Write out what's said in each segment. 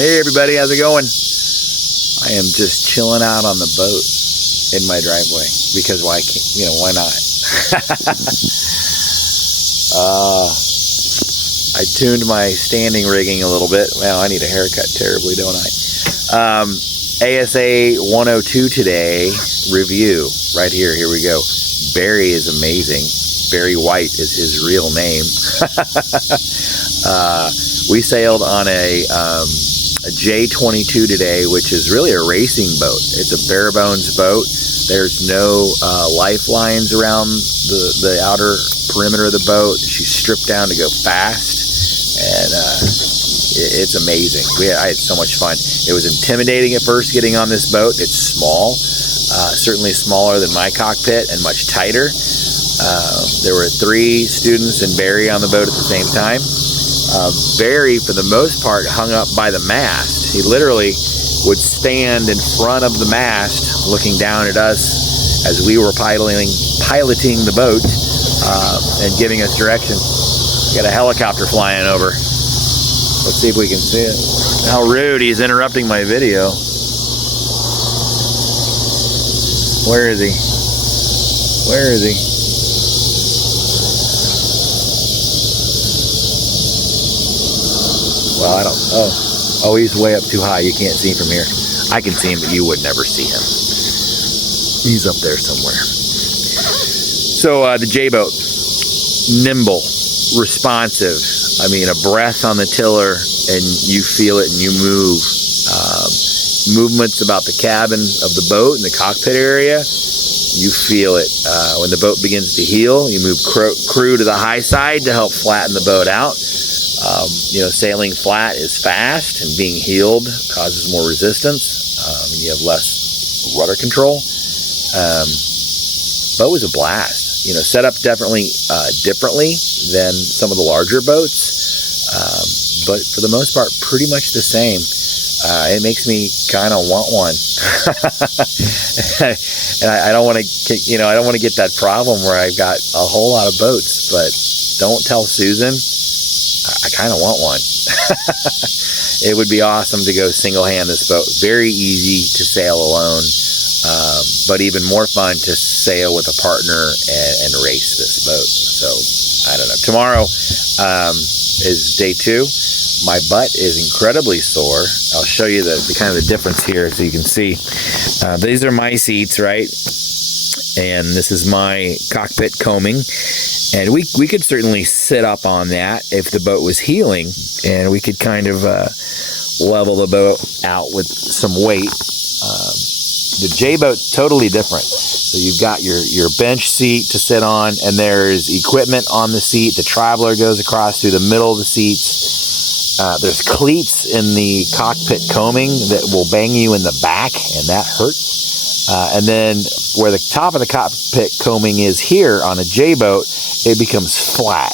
Hey everybody, how's it going? I am just chilling out on the boat in my driveway because why can't, why not? I tuned my standing rigging a little bit. Well, I need a haircut terribly, don't I? ASA102 today, review, right here, here we go. Barry is amazing. Barry White is his real name. We sailed on a J22 today, which is really a racing boat. It's a bare bones boat. There's no lifelines around the outer perimeter of the boat. She's stripped down to go fast, and it's amazing. I had so much fun. It was intimidating at first getting on this boat. It's small, certainly smaller than my cockpit and much tighter. There were 3 students and Barry on the boat at the same time. Barry, for the most part, hung up by the mast. He literally would stand in front of the mast looking down at us as we were piloting the boat and giving us direction. Got a helicopter flying over. Let's see if we can see it. How rude, he's interrupting my video. Where is he? Where is he? Well, I don't, oh, he's way up too high. You can't see him from here. I can see him, but you would never see him. He's up there somewhere. So the J-boat, nimble, responsive. I mean, a breath on the tiller and you feel it and you move. Movements about the cabin of the boat and the cockpit area, you feel it. When the boat begins to heel, you move crew to the high side to help flatten the boat out. Sailing flat is fast, and being heeled causes more resistance. You have less rudder control. Boat was a blast. Set up definitely differently than some of the larger boats, but for the most part, pretty much the same. It makes me kind of want one, and I don't want to, I don't want to get that problem where I've got a whole lot of boats. But don't tell Susan. I kind of want one. It would be awesome to go single-hand this boat. Very easy to sail alone, but even more fun to sail with a partner and race this boat. So, I don't know. Tomorrow is day 2. My butt is incredibly sore. I'll show you the kind of the difference here so you can see. These are my seats, right? And this is my cockpit combing. And we could certainly sit up on that if the boat was heeling, and we could kind of level the boat out with some weight. The J-boat, totally different. So you've got your bench seat to sit on, and there's equipment on the seat. The traveler goes across through the middle of the seats. There's cleats in the cockpit combing that will bang you in the back, and that hurts. And then where the top of the cockpit combing is here on a J-boat, it becomes flat,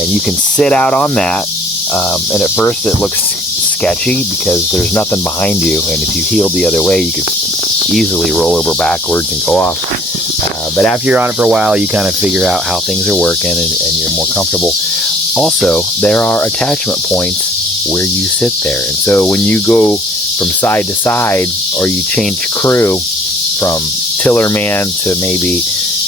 and you can sit out on that. And at first it looks sketchy because there's nothing behind you, and if you heeled the other way, you could easily roll over backwards and go off. But after you're on it for a while, you kind of figure out how things are working, and you're more comfortable. Also, there are attachment points where you sit there, and so when you go from side to side, or you change crew from tiller man to maybe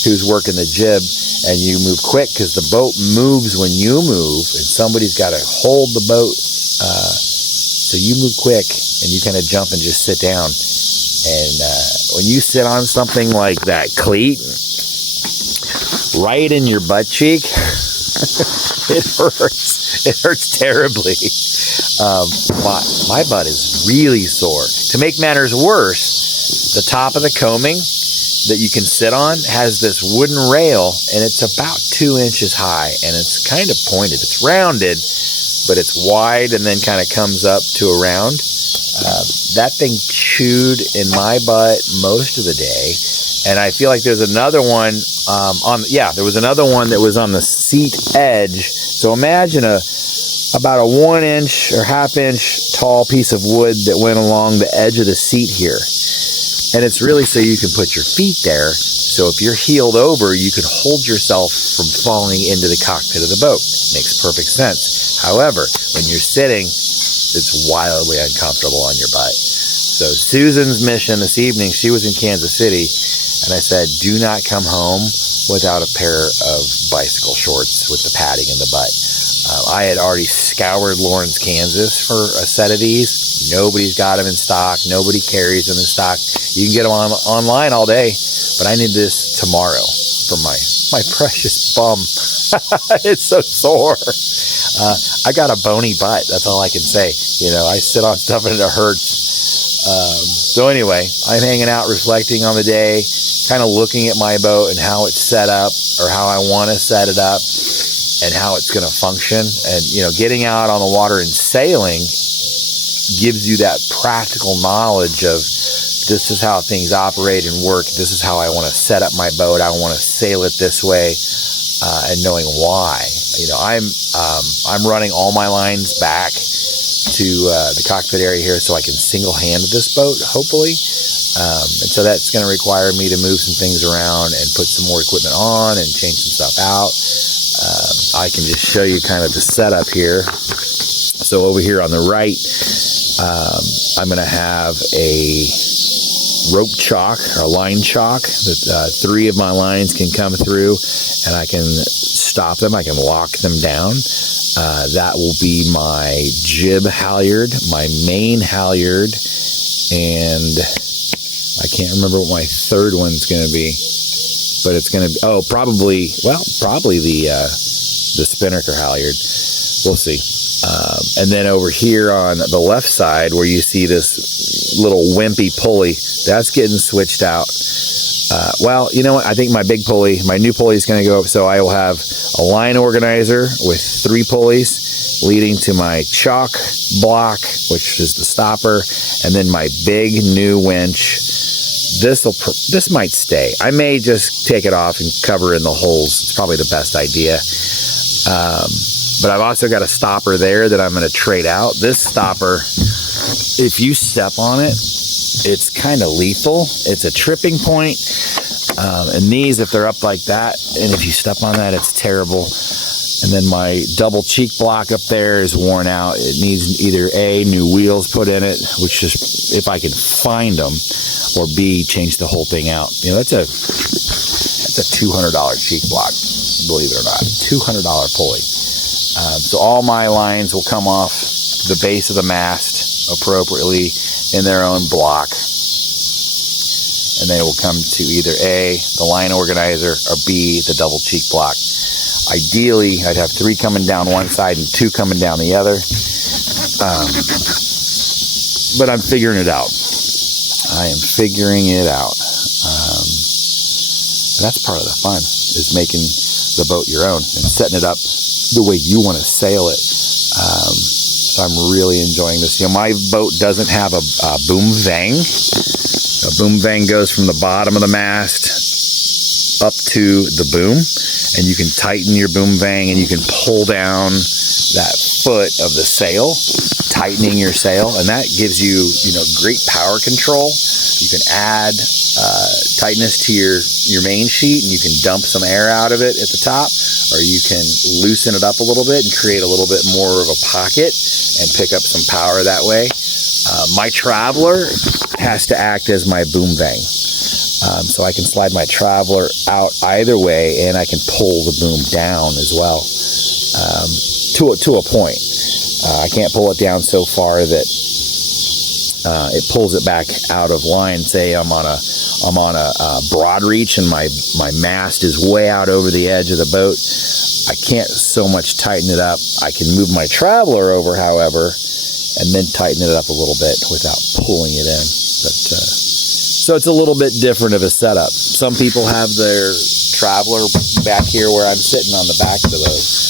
who's working the jib, and you move quick because the boat moves when you move, and somebody's got to hold the boat, so you move quick and you kind of jump and just sit down. And when you sit on something like that cleat right in your butt cheek, it hurts terribly. My butt is really sore. To make matters worse, the top of the combing that you can sit on has this wooden rail, and it's about 2 inches high, and it's kind of pointed. It's rounded, but it's wide and then kind of comes up to a round. That thing chewed in my butt most of the day, and I feel like there's another one there was another one that was on the seat edge. So imagine about a 1 inch or ½ inch tall piece of wood that went along the edge of the seat here. And it's really so you can put your feet there, so if you're heeled over, you can hold yourself from falling into the cockpit of the boat. Makes perfect sense. However, when you're sitting, it's wildly uncomfortable on your butt. So Susan's mission this evening, she was in Kansas City, and I said, do not come home without a pair of bicycle shorts with the padding in the butt. I had already scoured Lawrence, Kansas for a set of these. Nobody's got them in stock. Nobody carries them in stock. You can get them online all day, but I need this tomorrow for my precious bum. It's so sore. I got a bony butt. That's all I can say. You know, I sit on stuff and it hurts. So anyway, I'm hanging out, reflecting on the day, kind of looking at my boat and how it's set up, or how I want to set it up, and how it's going to function. And, you know, getting out on the water and sailing gives you that practical knowledge of, this is how things operate and work. This is how I want to set up my boat. I want to sail it this way, and knowing why. You know, I'm running all my lines back to the cockpit area here so I can single-hand this boat, hopefully. And so that's going to require me to move some things around and put some more equipment on and change some stuff out. I can just show you kind of the setup here. So over here on the right, I'm going to have a rope chock, or line chock, that 3 of my lines can come through, and I can stop them. I can lock them down. That will be my jib halyard, my main halyard, and I can't remember what my third one's going to be, but it's going to be, probably the spinnaker halyard. We'll see. And then over here on the left side, where you see this little wimpy pulley, that's getting switched out. Well, you know what? I think my big pulley, my new pulley, is going to go up. So I will have a line organizer with 3 pulleys leading to my chalk block, which is the stopper, and then my big new winch. This might stay. I may just take it off and cover in the holes. It's probably the best idea. But I've also got a stopper there that I'm going to trade out. This stopper, if you step on it, it's kind of lethal. It's a tripping point. And these, if they're up like that, and if you step on that, it's terrible. And then my double cheek block up there is worn out. It needs either A, new wheels put in it, which is, if I can find them, or B, change the whole thing out. You know, that's a $200 cheek block, believe it or not. $200 pulley. So all my lines will come off the base of the mast appropriately in their own block. And they will come to either A, the line organizer, or B, the double cheek block. Ideally, I'd have 3 coming down one side and 2 coming down the other. But I'm figuring it out. I am figuring it out. And that's part of the fun, is making the boat your own and setting it up the way you want to sail it. So I'm really enjoying this. You know, my boat doesn't have a boom vang. A boom vang goes from the bottom of the mast up to the boom, and you can tighten your boom vang, and you can pull down that foot of the sail, tightening your sail, and that gives you, great power control. You can add tightness to your main sheet, and you can dump some air out of it at the top, or you can loosen it up a little bit and create a little bit more of a pocket and pick up some power that way. My Traveler has to act as my boom vang. So I can slide my Traveler out either way, and I can pull the boom down as well, to a point. I can't pull it down so far that it pulls it back out of line. Say I'm on a broad reach and my mast is way out over the edge of the boat. I can't so much tighten it up. I can move my Traveler over, however, and then tighten it up a little bit without pulling it in. But so it's a little bit different of a setup. Some people have their Traveler back here where I'm sitting on the back of those.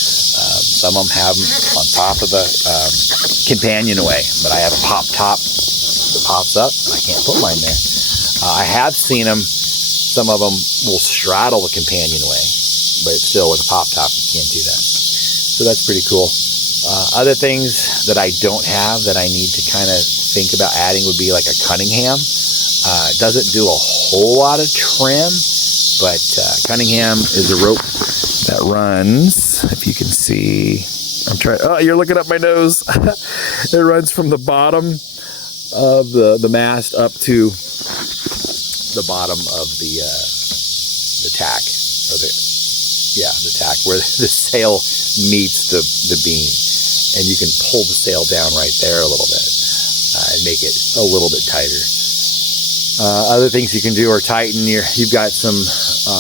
Some of them have them on top of the companionway, but I have a pop top that pops up, and I can't put mine there. I have seen them. Some of them will straddle the companionway, but still with a pop top, you can't do that. So that's pretty cool. Other things that I don't have that I need to kind of think about adding would be like a Cunningham. It doesn't do a whole lot of trim, but Cunningham is a rope that runs, if you can see, oh, you're looking up my nose. It runs from the bottom of the mast up to the bottom of the tack, or the tack, where the sail meets the beam, and you can pull the sail down right there a little bit and make it a little bit tighter. Other things you can do are tighten you've got some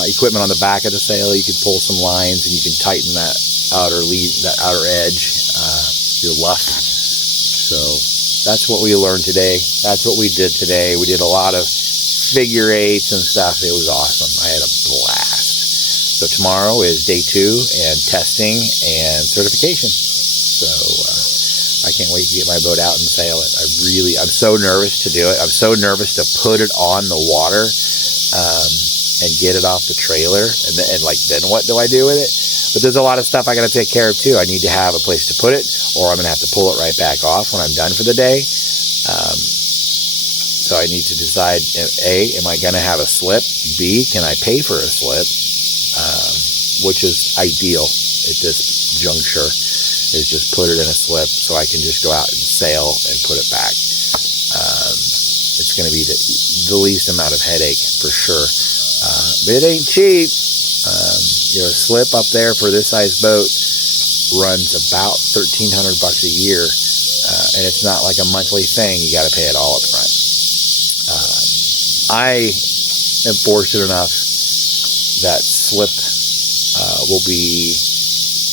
equipment on the back of the sail. You can pull some lines and you can tighten that outer edge, your luff. So that's what we learned today. That's what we did today. We did a lot of figure eights and stuff. It was awesome. I had a blast. So tomorrow is day 2 and testing and certification. So I can't wait to get my boat out and sail it. I'm so nervous to do it. I'm so nervous to put it on the water and get it off the trailer. And then what do I do with it? But there's a lot of stuff I got to take care of too. I need to have a place to put it, or I'm going to have to pull it right back off when I'm done for the day. So I need to decide, A, am I going to have a slip? B, can I pay for a slip? Which is ideal at this juncture, is just put it in a slip so I can just go out and sail and put it back. It's going to be the least amount of headache for sure. But it ain't cheap. A slip up there for this size boat runs about $1,300 a year, and it's not like a monthly thing. You got to pay it all up front. I am fortunate enough that slip will be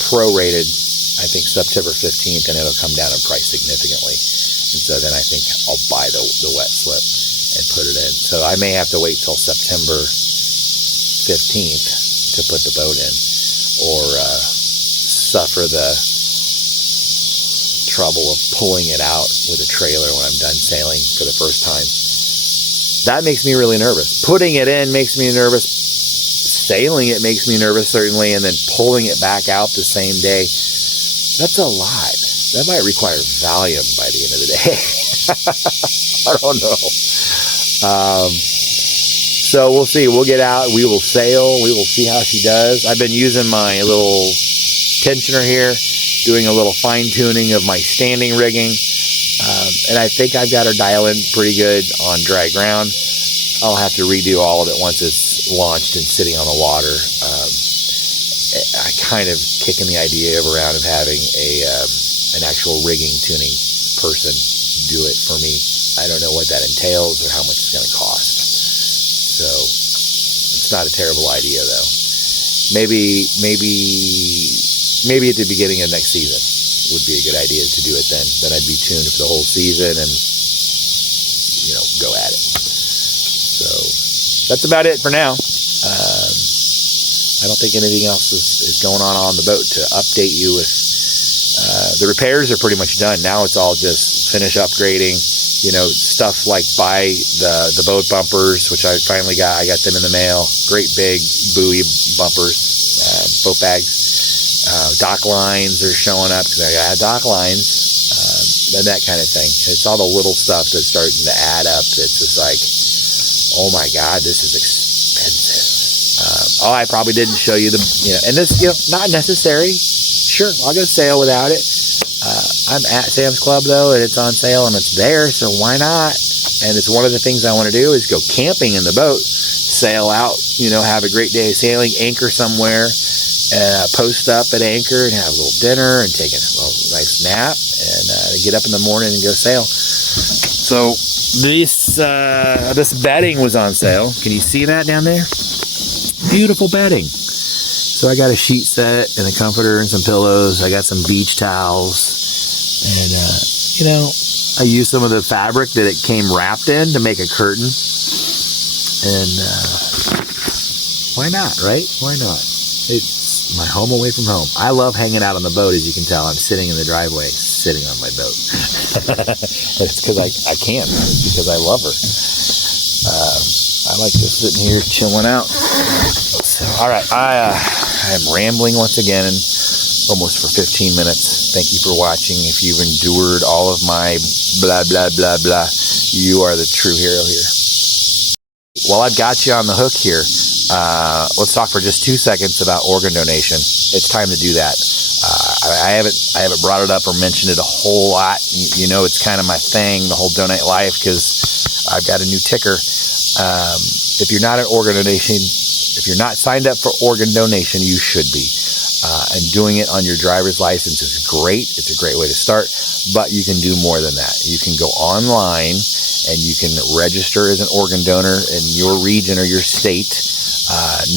prorated, I think, September 15th, and it'll come down in price significantly. And so then I think I'll buy the wet slip and put it in. So I may have to wait till September 15th to put the boat in, or suffer the trouble of pulling it out with a trailer when I'm done sailing for the first time. That makes me really nervous. Putting it in makes me nervous. Sailing it makes me nervous, certainly, and then pulling it back out the same day, that's a lot. That might require Valium by the end of the day. I don't know. So we'll see. We'll get out. We will sail. We will see how she does. I've been using my little tensioner here, doing a little fine-tuning of my standing rigging. And I think I've got her dialing pretty good on dry ground. I'll have to redo all of it once it's launched and sitting on the water. I kind of kicking the idea around of having an actual rigging tuning person do it for me. I don't know what that entails or how much it's going to cost. So it's not a terrible idea, though. Maybe at the beginning of next season would be a good idea to do it then. Then I'd be tuned for the whole season and, go at it. So that's about it for now. I don't think anything else is going on the boat to update you with. The repairs are pretty much done. Now it's all just finish upgrading, stuff like buy the boat bumpers, which I finally got. I got them in the mail. Great big buoy bumpers, boat bags. Dock lines are showing up because I got dock lines, and that kind of thing. It's all the little stuff that's starting to add up. It's just like, oh my God, this is expensive. I probably didn't show you and this, not necessary. Sure, I'll go sail without it. I'm at Sam's Club though, and it's on sale and it's there, so why not? And it's one of the things I want to do is go camping in the boat, sail out, have a great day of sailing, anchor somewhere, post up at anchor and have a little dinner and take a nice nap and get up in the morning and go sail. So this bedding was on sale. Can you see that down there? Beautiful bedding. So I got a sheet set and a comforter and some pillows. I got some beach towels. And, I used some of the fabric that it came wrapped in to make a curtain. And why not, right? Why not? It's my home away from home. I love hanging out on the boat, as you can tell. I'm sitting in the driveway, sitting on my boat. It's because I can. It's because I love her. I like just sitting here chilling out. So, all right, I am rambling once again, and almost for 15 minutes. Thank you for watching. If you've endured all of my blah, blah, blah, blah, you are the true hero here. While I've got you on the hook here, let's talk for just 2 seconds about organ donation. It's time to do that. I haven't brought it up or mentioned it a whole lot. You know, it's kind of my thing, the whole Donate Life, because I've got a new ticker. If you're not an organ donation, if you're not signed up for organ donation, you should be. And doing it on your driver's license is great. It's a great way to start, but you can do more than that. You can go online and you can register as an organ donor in your region or your state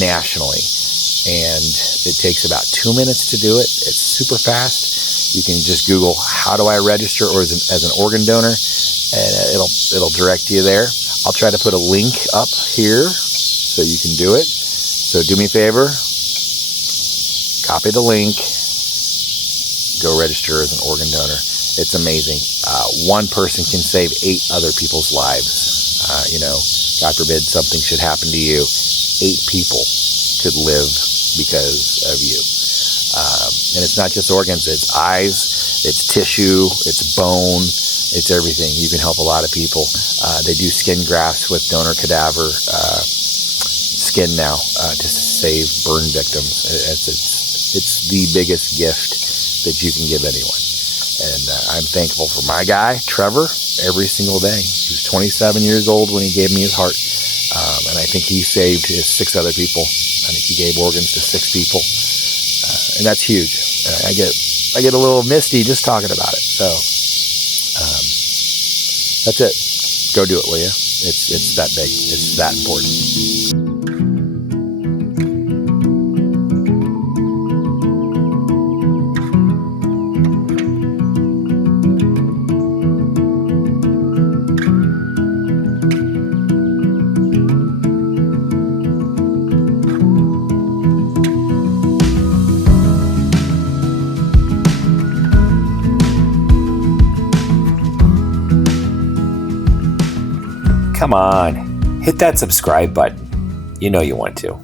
nationally. And it takes about 2 minutes to do it. It's super fast. You can just Google, how do I register or as an organ donor? And it'll direct you there. I'll try to put a link up here so you can do it. So do me a favor, copy the link, go register as an organ donor. It's amazing. One person can save 8 other people's lives. You know, God forbid something should happen to you. 8 people could live because of you. And it's not just organs, it's eyes, it's tissue, it's bone, it's everything. You can help a lot of people. They do skin grafts with donor cadaver skin now to save burn victims. It's the biggest gift that you can give anyone. And I'm thankful for my guy, Trevor, every single day. He was 27 years old when he gave me his heart. And I think he saved 6 other people. I think he gave organs to 6 people. And that's huge. I get a little misty just talking about it. So that's it. Go do it, will you? It's that big. It's that important. Come on, hit that subscribe button. You know you want to.